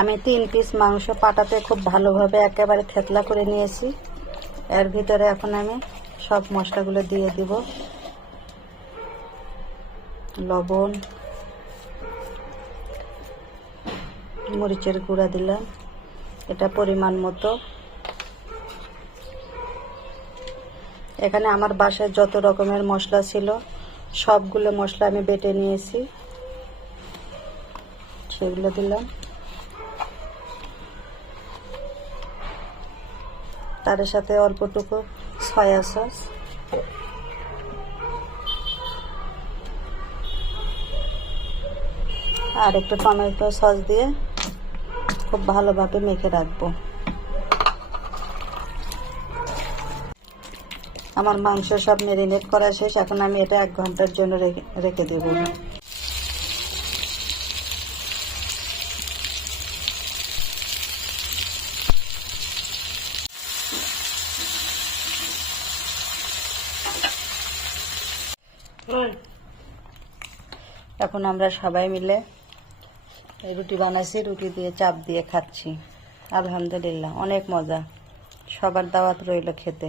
আমি 3 পিস মাংস পাটাতে খুব ভালোভাবে একেবারে থেতলা করে নিয়েছি। এর ভিতরে এখন আমি সব মশলাগুলো দিয়ে দিব। লবণ, মরিচের গুঁড়া দিলাম, এটা পরিমাণ মতো। এখানে আমার বাসায় যত রকমের মশলা ছিল সবগুলো মশলা আমি বেটে নিয়েছি, সেগুলো দিলাম। তার সাথে অল্পটুকু সয়া সস, আর একটু টমেটো সস দিয়ে খুব ভালোভাবে মেখে রাখবো। আমার মাংস সব ম্যারিনেট করা শেষ। এখন আমি এটা 1 ঘন্টার জন্য রেখে দেব। এখন আমরা সবাই মিলে রুটি বানাইছি, রুটি দিয়ে চাপ দিয়ে খাচ্ছি। আলহামদুলিল্লাহ, অনেক মজা। সবার দাওয়াত রইল খেতে।